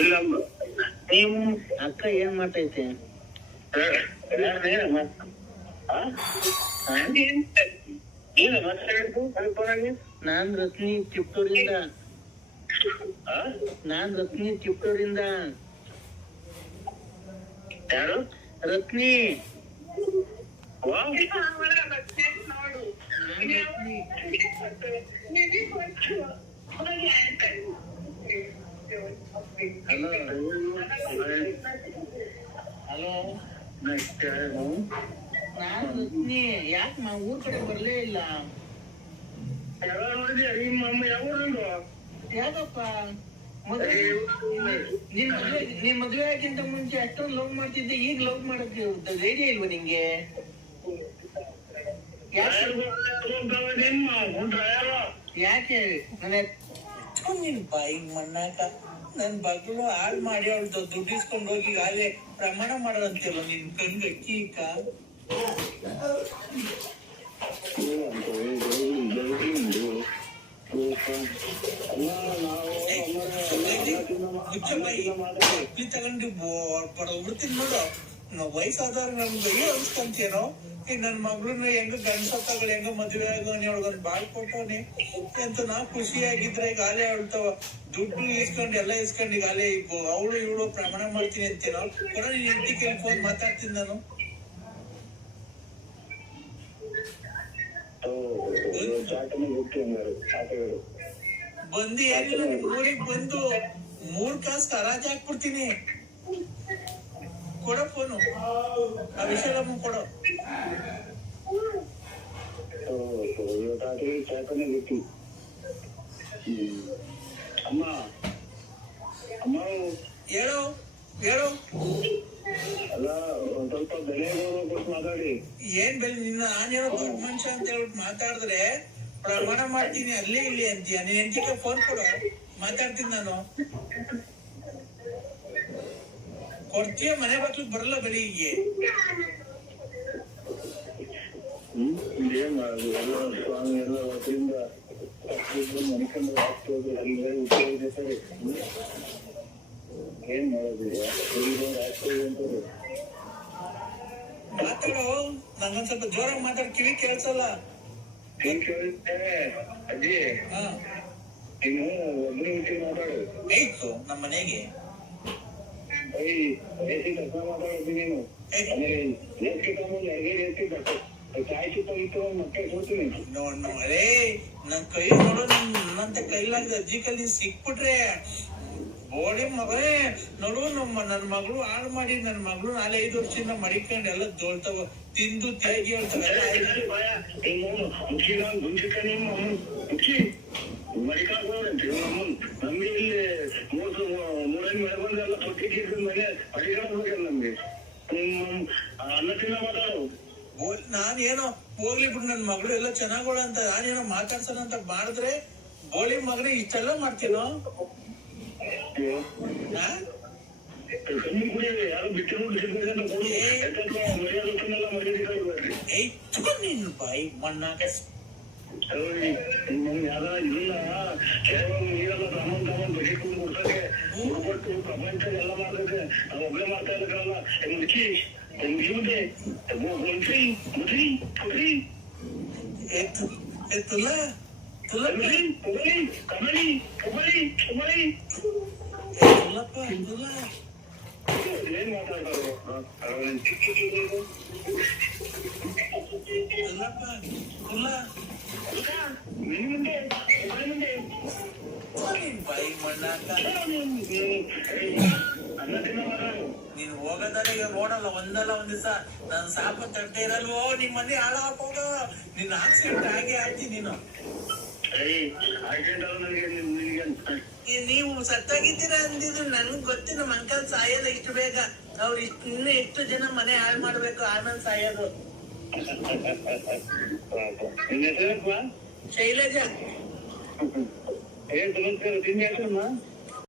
ಇಲ್ಲ ನೀವು ಅಕ್ಕ ಏನ್ ಮಾಡ್ತೈತೆ? ನಾನ್ ರತ್ನಿ ಚಿಪ್ಟೂರಿಂದ. ಯಾರು? ರತ್ನಿ. ಹಲೋ ಹಲೋ, ನಾನ್ ರತ್ನಿ. ಯಾಕೆ ಊರ್ ಕಡೆ ಬರ್ಲೇ ಇಲ್ಲ? ಯಾಕಪ್ಪ ನಿನ್ ಮದ್ವೆ ಆಗಿಂತ ಮುಂಚೆ ಅಷ್ಟೊಂದು ಲವ್ ಮಾಡ್ತಿದ್ದೆ, ಈಗ ಲವ್ ಮಾಡಕ್ಕೆ ಧೈರ್ಯ ಇಲ್ವಾ ನಿಂಗೆ? ಯಾಕೆ ನಿನ್ ಬಾಯಿ ಮಣ್ಣಾಕ ನನ್ ಬಗ್ಲು ಹಾಳು ಮಾಡಿ ಅವಳ್ದು ದುಡ್ಡು ಇಸ್ಕೊಂಡು ಹೋಗಿ ಅಲ್ಲೇ ಪ್ರಮಾಣ ಮಾಡೋದಂತಿಲ್ಲ ನಿನ್ ಕಣ್ಗೆ ಅಕ್ಕಿ ತಗೊಂಡು ಬಿಡ್ತೀನಿ ನೋಡು. ವಯಸ್ಸಾದವ್ರು ನಮ್ಗೆ ಅನ್ಸ್ಕೊಂತೇನೋ, ಈಗ ನನ್ ಮಗಳನ್ನ ಹೆಂಗ ಗಂಡಸತ್ತಾಗಳು ಹೆಂಗ ಮದ್ವೆ ಆಗೋನಿ ಅವಳಗೊಂದು ಬಾಳ್ ಕೊಟ್ಟವನಿ ಅಂತ ನಾ ಖುಷಿಯಾಗಿದ್ರೆ ಈಗ ಅಲ್ಲೇ ಅವಳ್ತಾವ ದುಡ್ಡು ಇಸ್ಕೊಂಡು ಎಲ್ಲ ಇಸ್ಕೊಂಡು ಈಗ ಅಲ್ಲೇ ಅವಳು ಇವಳು ಪ್ರಮಾಣ ಮಾಡ್ತೀನಿ ಅಂತೇನೋ. ಕೊಡ ನೀನ್ ಹೆಂಡತಿ ಕೇಳಿ ಫೋನ್ ಮಾತಾಡ್ತೀನಿ ನಾನು. ಬಂದು ಏನಿಲ್ಲ ನಿಮ್ ಊರಿಗೆ ಬಂದು 3 ಕಾಸು ಹರಾಜ್ ಹಾಕ್ಬಿಡ್ತೀನಿ. ಕೊಡೋ ಫೋನು, ಆ ವಿಷಯ ಕೊಡೋ. ಹೇಳು ಹೇಳು. ಅಲ್ಲ ಒಂದ್ ಸ್ವಲ್ಪ ಬೆಲೆ ಮಾತಾಡಿ. ಏನ್ ಬೆಲೆ? ನಿನ್ನ ನಾನೇನೋ ದೊಡ್ಡ ಮನುಷ್ಯ ಅಂತ ಹೇಳ್ಬಿಟ್ಟು ಮಾತಾಡಿದ್ರೆ ಪ್ರಮಾಣ ಮಾಡ್ತೀನಿ ಅಲ್ಲೇ ಇಲ್ಲಿ ಅಂತೀಯ. ನೀನ್ ಹೆಂಡತಿಗೆ ಫೋನ್ ಕೊಡು, ಮಾತಾಡ್ತೀನಿ ನಾನು. ಕೊಡ್ತೀಯ? ಮನೆ ಬಾಕ್ಲಿಗೆ ಬರಲ್ಲ ಬೆಳಿಗ್ಗೆ. ಸ್ವಾಮಿ ಎಲ್ಲ ಹೊಸರಿಂದ ಮನುಷ್ಯನ ಏನ್ ಮಾಡೋದಿಲ್ಲ. ಮಾತಾಡೋ, ನಂಗೊಂದ್ ಸ್ವಲ್ಪ ಜೋರಾಗಿ ಮಾತಾಡ್, ಕಿವಿ ಕೇಳ್ಸಲ್ಲ. ಅಜ್ಜಿ ನೀನು ಒಬ್ಬನೇ ವಿಷಯ ಮಾತಾಡು. ಆಯ್ತು, ನಮ್ಮ ಮನೆಗೆ ಕೆಲಸ ಮಾತಾಡ್ತೀನಿ ನೀನು. ಆಮೇಲೆ ಚಾಯ್ ಚಿಪ್ಪ ಮತ್ತೆ ಕೊಡ್ತೀನಿ. ಅರೇ ನನ್ ಕೈ ನೋಡೋ, ನನ್ನಂತ ಕೈಲಾಗ ಅಜ್ಜಿ ಕೈಲಿ ಸಿಕ್ಬಿಟ್ರೆ ಬೋಳಿ ಮಗನೇ ನೋಡು. ನನ್ ಮಗಳು ಹಾಳು ಮಾಡಿ ನನ್ ಮಗಳು 4-5 ವರ್ಷದಿಂದ ಮಡಿಕೊಂಡು ಎಲ್ಲ ದೋಳ್ತಾವ, ತಿಂದು ತೇಗಿ ಹೇಳ್ತಾವೆ. ನಮ್ಗೆ ಇಲ್ಲಿ 3 ಮಳೆ ಬಂದ್ರೆ ಎಲ್ಲ ತೊಟ್ಟಿ ಮನೆ ಅಡಿಗೆ ನಮ್ಗೆ ಅನ್ನ ತಿನ್ನ ಮಾತಾಡು. ನಾನೇನೋ ಹೋಗ್ಲಿ ಬಿಡು, ನನ್ ಮಗಳು ಎಲ್ಲ ಚೆನ್ನಾಗೋಳ ಅಂತ ನಾನೇನೋ ಮಾತಾಡ್ಸೋಣ ಅಂತ ಮಾಡಿದ್ರೆ ಬೋಳಿ ಮಗನೇ ಇಷ್ಟೆಲ್ಲ ಮಾಡ್ತೀನೋ? ನಿನ್ ಬಾಯಿ ಮಣ್ಣಾಕ ಪ್ರಪಂಚ ಎಲ್ಲ ಮಾಡ್ತೈತೆ, ನಾವು ಒಬ್ಬಳೆ ಮಾಡ್ತಾ ಇದ್ದಲ್ಲ. ಏನ್ ಮಾತಾಡ್ತಾರೆ? ಬಾಯಿ ಮಣ್ಣಾಕ ನೀನ್ ಹೋಗೋದಾರೆ ನೋಡಲ್ಲ, ಒಂದಲ್ಲ ಒಂದ್ ದಿವಸ ನನ್ ಸಾಪ ತಟ್ಟೆ ಇರಲ್ವೋ, ನಿಮ್ ಮನೆ ಹಾಳ ಹಾಕೋಗ ನಿನ್ ಆಕ್ಸಿಡೆಂಟ್ ಹಾಗೆ ಆಗ್ತಿ ನೀನು. ನೀವು ಸತ್ತಾಗಿದ್ದೀರಾ ಅಂದಿದ್ರು ನನ್ಗ್ ಗೊತ್ತು. ನಮ್ ಅಂಕಲ್ ಸಾಯೋದು ಇಷ್ಟು ಬೇಗ, ಅವ್ರು ಇನ್ನು ಎಷ್ಟು ಜನ ಮನೆ ಹಾಳು ಮಾಡ್ಬೇಕು ಆಮೇಲೆ ಸಾಯೋದು. ಶೈಲಜಾ ಏನ್ ತಿಂಡಿ